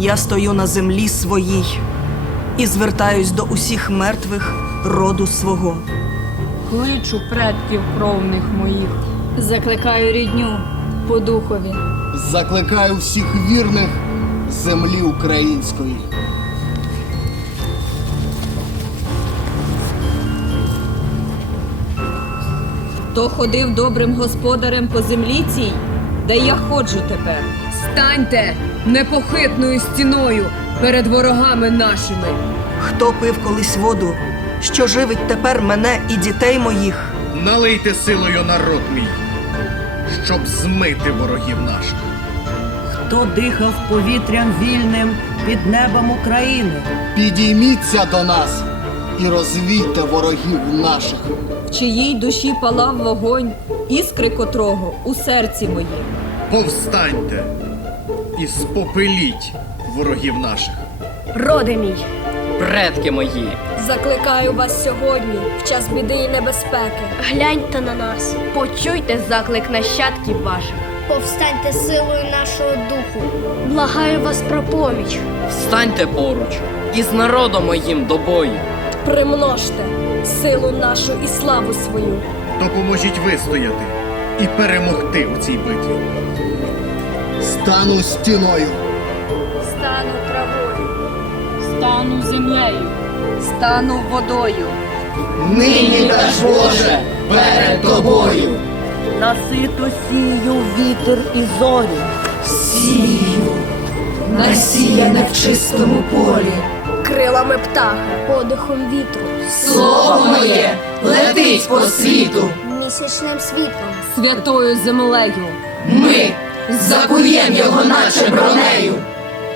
Я стою на землі своїй і звертаюсь до усіх мертвих роду свого. Кличу предків кровних моїх. Закликаю рідню по духові. Закликаю всіх вірних землі української. Хто ходив добрим господарем по землі цій, де я ходжу тепер. Станьте непохитною стіною перед ворогами нашими. Хто пив колись воду, що живить тепер мене і дітей моїх? Налийте силою народ мій, щоб змити ворогів наших. Хто дихав повітрям вільним під небом України? Підійміться до нас і розвійте ворогів наших. В чиїй душі палав вогонь, іскри котрого у серці моїм. Повстаньте і спопеліть ворогів наших. Роди мій, предки мої, закликаю вас сьогодні, в час біди і небезпеки. Гляньте на нас, почуйте заклик нащадків ваших. Повстаньте силою нашого духу. Благаю вас про поміч. встаньте поруч із народом моїм до бою. Примножте силу нашу і славу свою. Допоможіть вистояти і перемогти у цій битві. Стану стіною. Стану травою. Стану землею. Стану водою. Нині даш Боже перед тобою. Насито сію вітер і зорі. Насіяне в чистому полі. Крилами птаха, подихом вітру, Слово моє летить по світу. Місячним світлом. Святою землею. Ми закуєм його, наче бронею.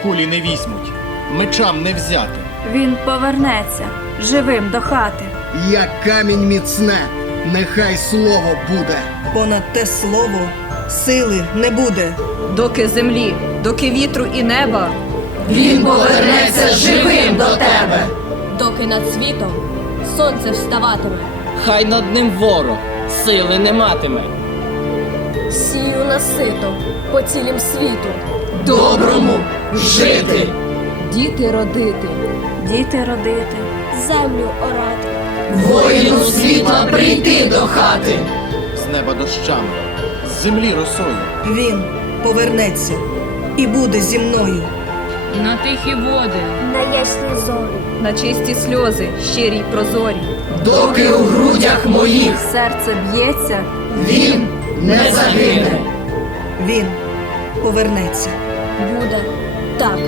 Кулі не візьмуть, мечам не взяти. Він повернеться живим до хати. Як камінь міцне, нехай слово буде. Понад те слово сили не буде. Доки землі, доки вітру і неба. Він повернеться живим до тебе. доки над світом сонце вставатиме. Хай над ним ворог сили не матиме. Сію насито по цілім світу. Доброму жити. Діти родити. Діти родити. Землю орати. Воїну світла прийти до хати. З неба дощами, з землі росою. Він повернеться і буде зі мною. На тихі води. На ясні зорі. На чисті сльози, щирі й прозорі. Доки у грудях моїх Серце б'ється. він не загине. Він повернеться. Буде так.